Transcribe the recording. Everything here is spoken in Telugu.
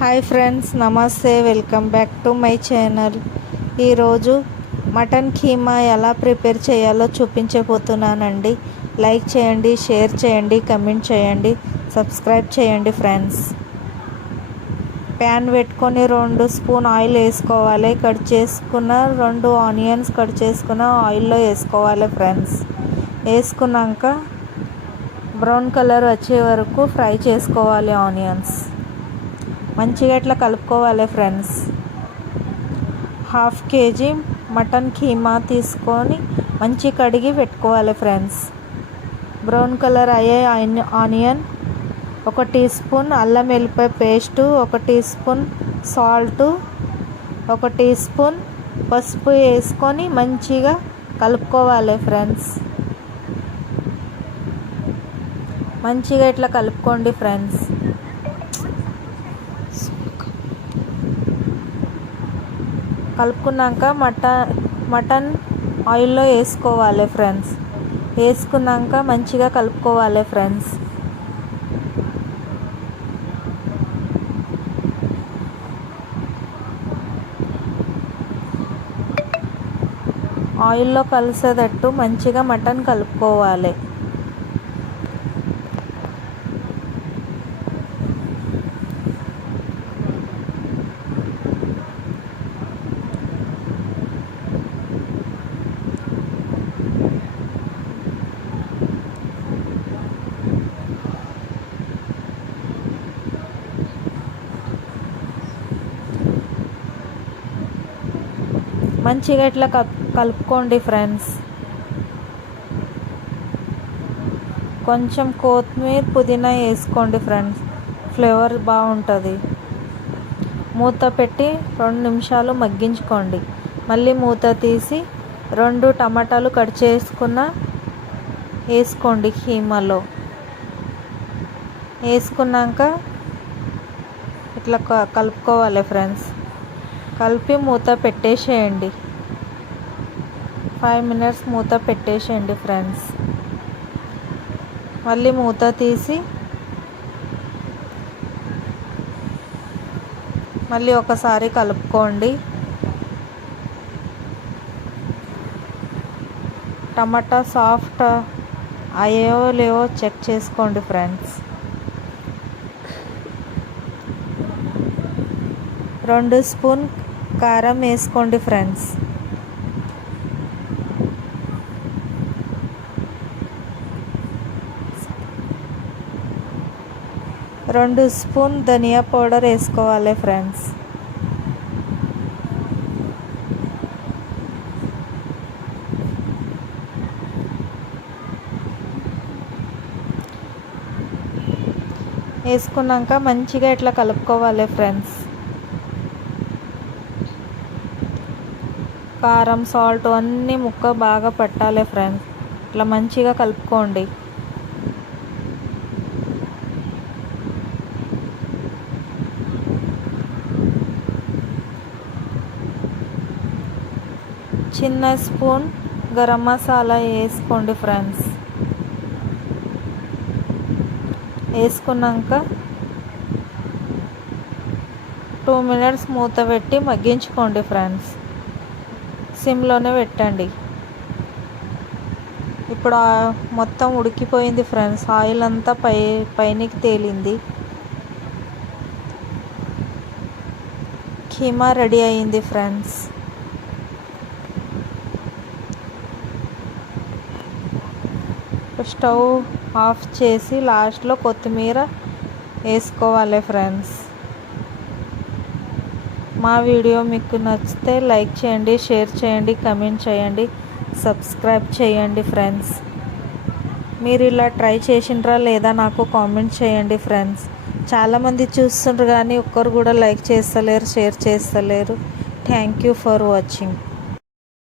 హాయ్ ఫ్రెండ్స్, నమస్తే. Welcome back to my channel. ఈరోజు మటన్ కీమా ఎలా ప్రిపేర్ చేయాలో చూపించబోతున్నానండి. లైక్ చేయండి, షేర్ చేయండి, కమెంట్ చేయండి, సబ్స్క్రైబ్ చేయండి ఫ్రెండ్స్. ప్యాన్ పెట్టుకొని 2 స్పూన్ ఆయిల్ వేసుకోవాలి. కట్ చేసుకున్న 2 ఆనియన్స్ కట్ చేసుకున్న ఆయిల్లో వేసుకోవాలి ఫ్రెండ్స్. వేసుకున్నాక బ్రౌన్ కలర్ వచ్చే వరకు ఫ్రై చేసుకోవాలి ఆనియన్స్. మంచిగా ఇట్లా కలుపుకోవాలి ఫ్రెండ్స్. 1/2 kg మటన్ కీమా తీసుకొని మంచి కడిగి పెట్టుకోవాలి ఫ్రెండ్స్. బ్రౌన్ కలర్ అయ్యే ఆనియన్, 1 టీ స్పూన్ అల్లం వెల్లిపాయ paste, 1 teaspoon salt, 1 teaspoon పసుపు వేసుకొని మంచిగా కలుపుకోవాలి ఫ్రెండ్స్. మంచిగా ఇట్లా కలుపుకోండి ఫ్రెండ్స్. కలుపుకున్నాక మటన్ ఆయిల్లో వేసుకోవాలి ఫ్రెండ్స్. వేసుకున్నాక మంచిగా కలుపుకోవాలి ఫ్రెండ్స్. ఆయిల్లో కలిసేటట్టు మంచిగా మటన్ కలుపుకోవాలి. మంచిగా ఇట్లా కలుపుకోండి ఫ్రెండ్స్. కొంచెం కొత్తిమీర, పుదీనా వేసుకోండి ఫ్రెండ్స్, ఫ్లేవర్ బాగుంటుంది. మూత పెట్టి 2 నిమిషాలు మగ్గించుకోండి. మళ్ళీ మూత తీసి 2 టమాటాలు కట్ చేసుకున్న వేసుకోండి కీమాలో. వేసుకున్నాక ఇట్లా కలుపుకోవాలి ఫ్రెండ్స్. కలిపి మూత పెట్టేసేయండి. 5 మినిట్స్ మూత పెట్టేసేయండి ఫ్రెండ్స్. మళ్ళీ మూత తీసి మళ్ళీ ఒకసారి కలుపుకోండి. టమాటా సాఫ్ట్ అయ్యో లేవో చెక్ చేసుకోండి ఫ్రెండ్స్. 2 స్పూన్ కారం వేసుకోండి ఫ్రెండ్స్. 2 స్పూన్ ధనియా పౌడర్ వేసుకోవాలి ఫ్రెండ్స్. వేసుకున్నాక మంచిగా ఇట్లా కలుపుకోవాలి ఫ్రెండ్స్. కారం, సాల్ట్ అన్నీ ముక్క బాగా పట్టాలి ఫ్రెండ్స్. ఇట్లా మంచిగా కలుపుకోండి. చిన్న స్పూన్ గరం మసాలా వేసుకోండి ఫ్రెండ్స్. వేసుకున్నాక 2 మినిట్స్ మూత పెట్టి మగ్గించుకోండి ఫ్రెండ్స్. సిమ్లోనే పెట్టండి. ఇప్పుడు మొత్తం ఉడికిపోయింది ఫ్రెండ్స్. ఆయిల్ అంతా పైనకి తేలింది. కీమా రెడీ అయింది ఫ్రెండ్స్. స్టవ్ ఆఫ్ చేసి లాస్ట్లో కొత్తిమీర వేసుకోవాలి ఫ్రెండ్స్. మా వీడియో మీకు నచ్చితే లైక్ చేయండి, షేర్ చేయండి, కమెంట్ చేయండి, సబ్స్క్రైబ్ చేయండి ఫ్రెండ్స్. మీరు ఇలా ట్రై చేసిండ్రా లేదా నాకు కామెంట్ చేయండి ఫ్రెండ్స్. చాలామంది చూస్తుండ్రు కానీ ఒక్కరు కూడా లైక్ చేస్తలేరు, షేర్ చేస్తలేరు. Thank you for watching.